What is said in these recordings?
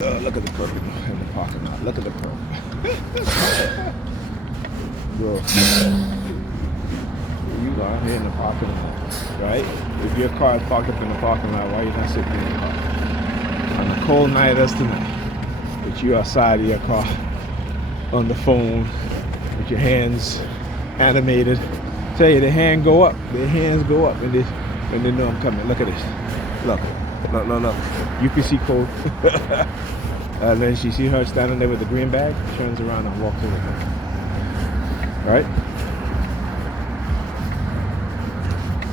Look at the perp in the parking lot. Look at the perp. Bro, you are here in the parking lot, right? If your car is parked up in the parking lot, why are you not sitting in your car? On a cold night as tonight, but you outside of your car on the phone with your hands animated. Tell you, the hands go up when they know I'm coming. Look at this. Look. UPC code. And then she see her standing there with the green bag, turns around and walks over her. Right?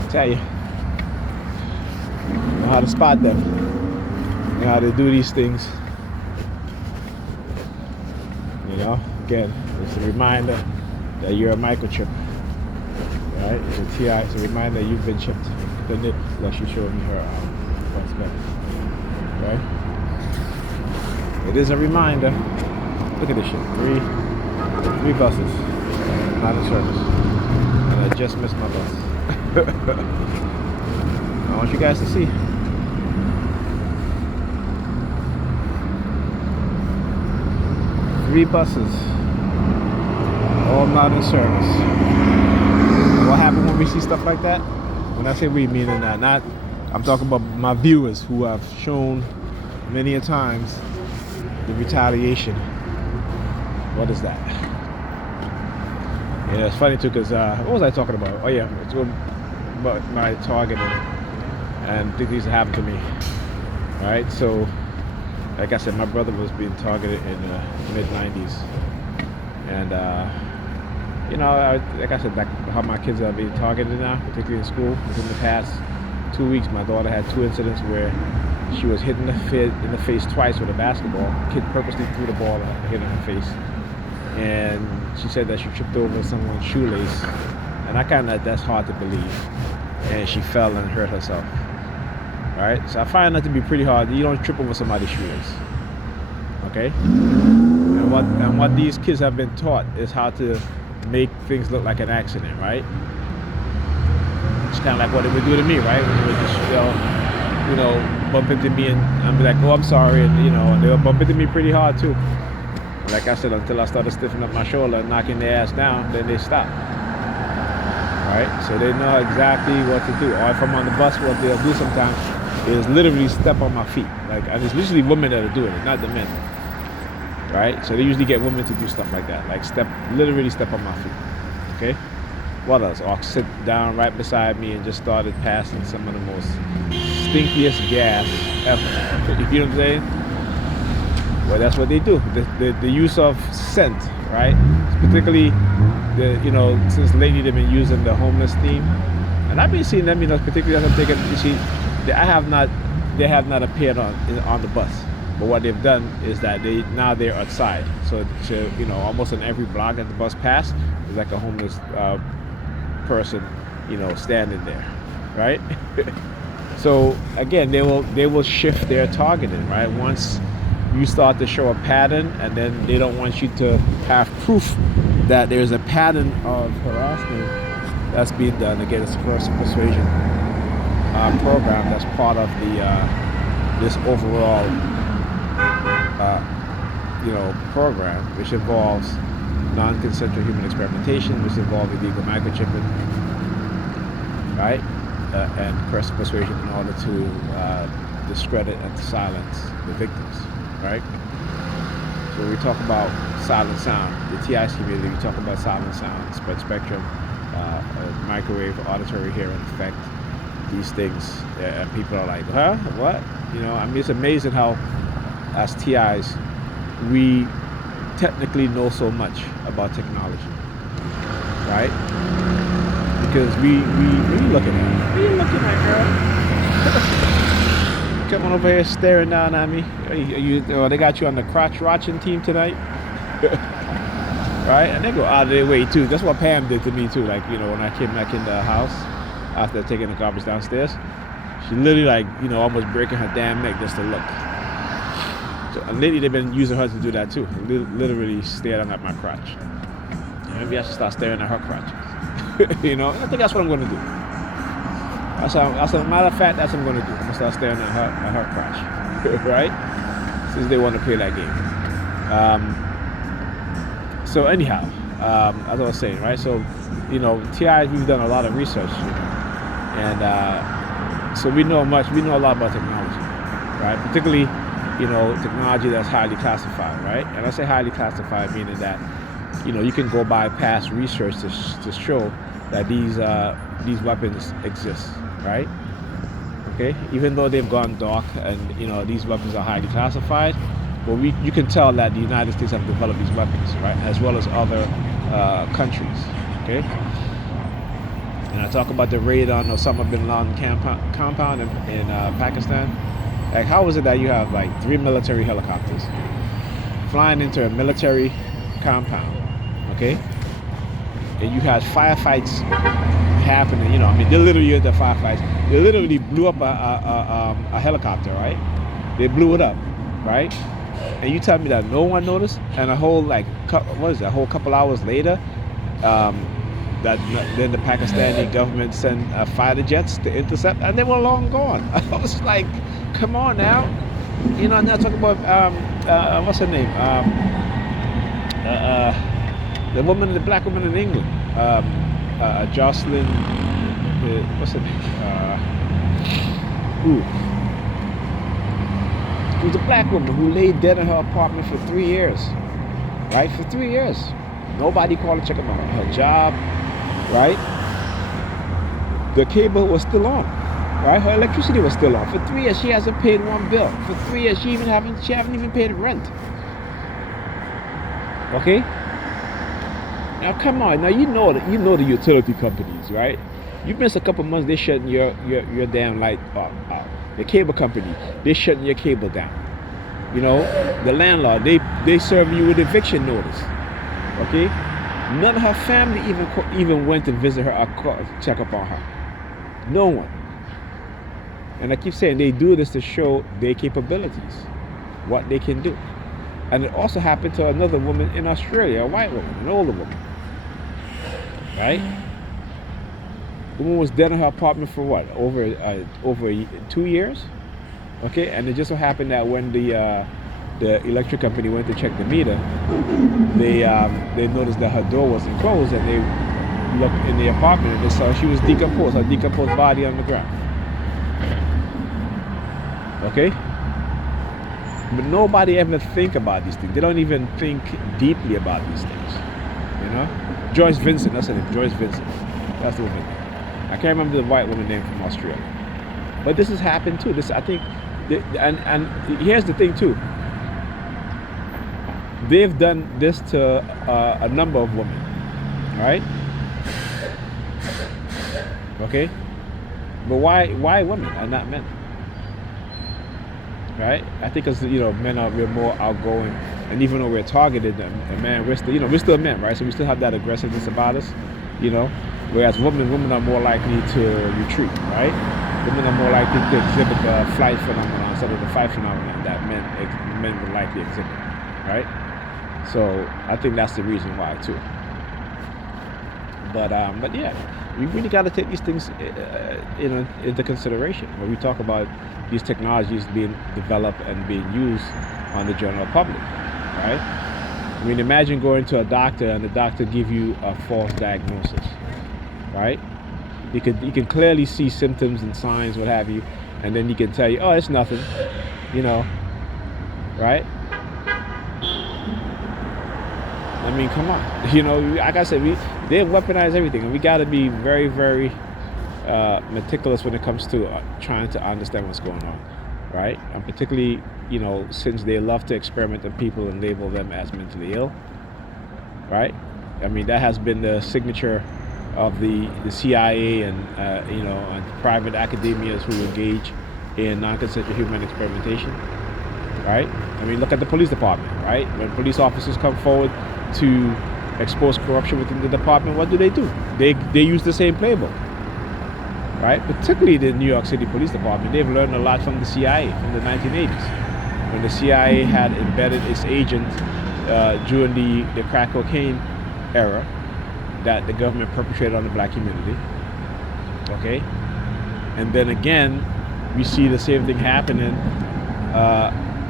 Tell you. Know how to spot them. Know how to do these things. You know, again, it's a reminder that you're a microchip. Right? It's a TI, it's a reminder that you've been chipped. Look, she showed me her what's better. Right? It is a reminder. Look at this shit. Three buses. Not in service. And I just missed my bus. I want you guys to see. Three buses. All not in service. What happens when we see stuff like that? When I say we, meaning not I'm talking about my viewers who have shown many a times the retaliation. What is that? Yeah, it's funny too, because what was I talking about? Oh yeah, it's about my targeting and things used to happen to me. Right? So, like I said, my brother was being targeted in the mid-90s. And, you know, like I said, like how my kids are being targeted now, particularly in school. Within the past 2 weeks, my daughter had 2 incidents where she was hit in the face twice with a basketball. The kid purposely threw the ball and hit her face. And she said that she tripped over someone's shoelace. And that's hard to believe. And she fell and hurt herself. Right? So I find that to be pretty hard. You don't trip over somebody's shoelace. Okay? And what these kids have been taught is how to make things look like an accident, right? It's kind of like what they would do to me, right? When they would just, bump into me and I'd be like, oh, I'm sorry. And, they would bump into me pretty hard too. Like I said, until I started stiffening up my shoulder and knocking their ass down, then they stop. Right? So they know exactly what to do. Or if I'm on the bus, what they'll do sometimes is literally step on my feet. And it's usually women that are doing it, not the men. Right? So they usually get women to do stuff like that. Like literally step on my feet. Okay? What else? Or sit down right beside me and just started passing some of the most stinkiest gas ever. You know what I'm saying? Well, that's what they do. The use of scent, right? Particularly, since lately they've been using the homeless theme. And I've been seeing them, particularly as I'm taking, you see, they have not appeared on the bus. But what they've done is that they're outside. So almost on every block that the bus passed, there's like a homeless person, standing there, right? So again, they will shift their targeting, right? Once you start to show a pattern, and then they don't want you to have proof that there's a pattern of harassment that's being done. Again, it's a persuasion program that's part of this overall program, which involves non-consensual human experimentation, which involves illegal microchipping, right? And persuasion in order to discredit and to silence the victims, right? So when we talk about silent sound, the TI's community, we talk about silent sound, spread spectrum, microwave, auditory hearing effect, these things, and people are like, huh, what? It's amazing how, as TIs, we technically know so much about technology, right? Because what are you looking at? What are you looking at, girl? Come on over here staring down at me. They got you on the crotch watching team tonight? Right? And they go out of their way too. That's what Pam did to me too. Like, when I came back in the house after taking the garbage downstairs, she literally almost breaking her damn neck just to look. So lately they've been using her to do that too. Literally staring at my crotch. Maybe I should start staring at her crotch. I think that's what I'm going to do. As a matter of fact, that's what I'm going to do. I'm going to start staring at her crotch. Right? since they want to play that game. So anyhow, as I was saying, right? So, TI, we've done a lot of research, and so we know a lot about technology, right? Particularly, technology that's highly classified, right? And I say highly classified, meaning that, you can go by past research to show that these weapons exist, right? Okay, even though they've gone dark and these weapons are highly classified, but you can tell that the United States have developed these weapons, right, as well as other countries. Okay, and I talk about the raid on Osama bin Laden compound in Pakistan. Like, how is it that you have like 3 military helicopters flying into a military compound, okay, and you had firefights happening? They literally into firefights. They literally blew up a helicopter, right? They blew it up, right? And you tell me that no one noticed, and a whole a whole couple hours later, then the Pakistani government sent fighter jets to intercept, and they were long gone. I was like, come on now, I'm not talking about what's her name, the black woman in England, Jocelyn, what's her name? She was a black woman who lay dead in her apartment for 3 years, right? For 3 years, nobody called to check about her job, right? The cable was still on, right? Her electricity was still on. For 3 years, she hasn't paid one bill. For 3 years, she haven't even paid rent. Okay. Now come on. Now you know the utility companies, right? You miss a couple months, they shutting your damn light off. The cable company, they shutting your cable down. The landlord, they serving you with eviction notice. Okay. None of her family even went to visit her or check up on her. No one. And I keep saying they do this to show their capabilities, what they can do. And it also happened to another woman in Australia, a white woman, an older woman. Right? The woman was dead in her apartment for what? Over 2 years? Okay, and it just so happened that when the electric company went to check the meter, they noticed that her door wasn't closed, and they looked in the apartment and they saw she was decomposed, her decomposed body on the ground. Okay? But nobody ever think about these things. They don't even think deeply about these things. Joyce Vincent, that's her name, Joyce Vincent. That's the woman. I can't remember the white woman name from Australia. But this has happened too. I think, and here's the thing too. They've done this to a number of women, right? Okay, but why women and not men? Right? I think because men we're more outgoing, and even though we're targeted, and man, we're still men, right? So we still have that aggressiveness about us, Whereas women are more likely to retreat, right? Women are more likely to exhibit the flight phenomenon instead of the fight phenomenon that men would likely exhibit, right? So I think that's the reason why too. But yeah, we really got to take these things into consideration when we talk about these technologies being developed and being used on the general public, right? I mean, imagine going to a doctor and the doctor give you a false diagnosis, right? You can clearly see symptoms and signs, what have you, and then he can tell you, oh, it's nothing, right? I mean, come on, like I said, they weaponize everything, and we got to be very, very meticulous when it comes to trying to understand what's going on, right? And particularly, since they love to experiment on people and label them as mentally ill, right? I mean, that has been the signature of the CIA and private academias who engage in non-consensual human experimentation, right? I mean, look at the police department, right? When police officers come forward to expose corruption within the department, what do? They use the same playbook, right? Particularly the New York City Police Department. They've learned a lot from the CIA from the 1980s, when the CIA had embedded its agents during the crack cocaine era that the government perpetrated on the black community. Okay, and then again, we see the same thing happening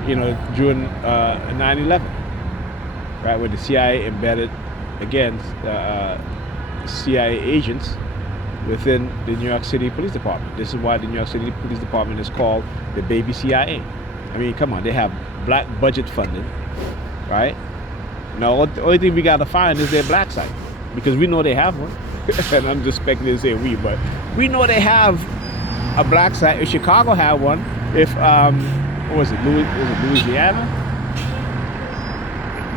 during 9/11, right, where the CIA embedded again CIA agents within the New York City Police Department. This is why the New York City Police Department is called the baby CIA. I mean, come on, they have black budget funding, right? Now, the only thing we got to find is their black side, because we know they have one. And I'm just speculating to say we, but we know they have a black side. If Chicago had one, if what was it, Louisiana?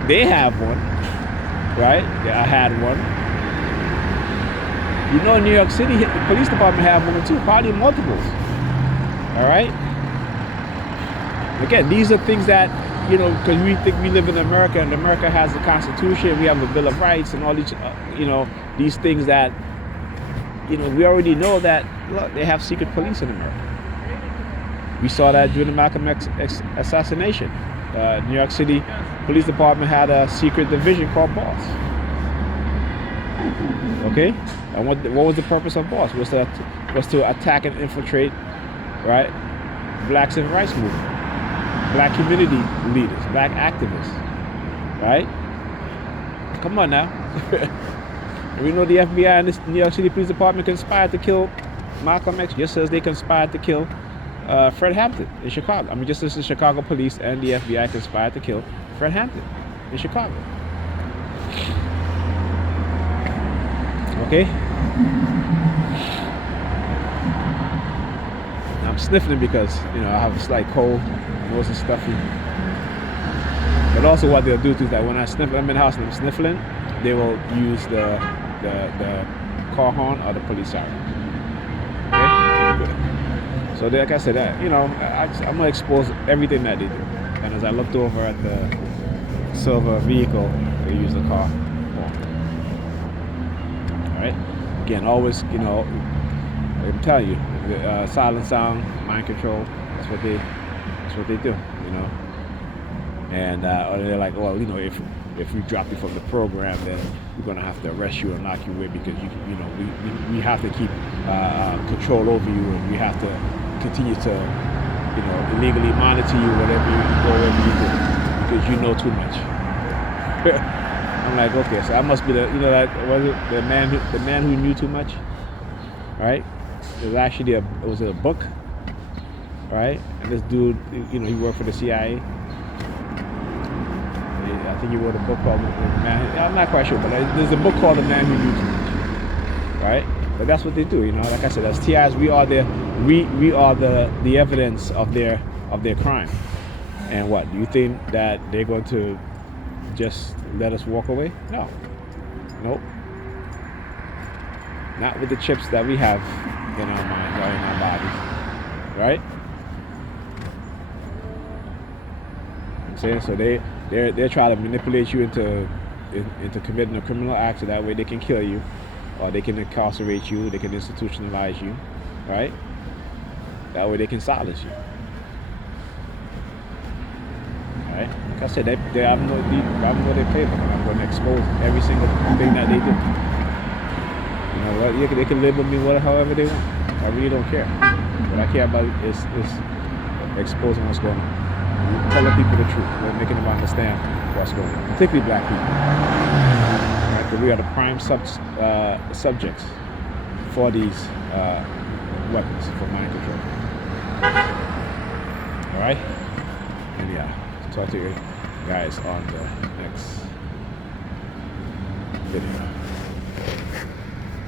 They have one, right? I had one. New York City, the police department have one too, probably multiples. All right. Again, these are things that, because we think we live in America, and America has the Constitution, we have a Bill of Rights, and all these, these things that, we already know that, look, they have secret police in America. We saw that during the Malcolm X assassination. New York City Police Department had a secret division called BOSS. Okay? And what was the purpose of BOSS? Was to attack and infiltrate, right, black civil rights movement, black community leaders, black activists, right? Come on now. We know the FBI and the New York City Police Department conspired to kill Malcolm X, just as they conspired to kill Fred Hampton in Chicago. I mean, just as the Chicago police and the FBI conspired to kill Fred Hampton in Chicago. Okay? I'm sniffling because, I have a slight cold, nose is stuffy. But also what they'll do too is that when I'm in the house and I'm sniffling, they will use the car horn or the police siren. Okay? So like I said, I'm gonna expose everything that they do. And as I looked over at the silver vehicle, they use the car horn. All right. Again, always, I'm telling you, silent sound, mind control. That's what they do. And or they're like, well, if we drop you from the program, then we're gonna have to arrest you and lock you away because we have to keep control over you, and we have to continue to illegally monitor you wherever you do because you know too much. I'm like, okay, so I must be the man who knew too much, right? It was actually a book, right? And this dude, he worked for the CIA. I think he wrote a book called The Man. I'm not quite sure, but there's a book called The Man Who Knew Too Much, right? But that's what they do, Like I said, as TIs, we are the evidence of their crime. And what do you think that they're going to just let us walk away? No, nope. Not with the chips that we have in our minds or in our bodies, right? So they're trying to manipulate you into committing a criminal act, so that way they can kill you, or they can incarcerate you, they can institutionalize you, right? That way they can silence you. Right? Like I said, they have no playbook. I'm going to expose every single thing that they do. They can label me however they want. I really don't care. What I care about is exposing what's going on. Telling people the truth, making them understand what's going on, particularly black people. Right? Because we are the prime subjects for these weapons for mind control. All right? And talk to you guys on the next video.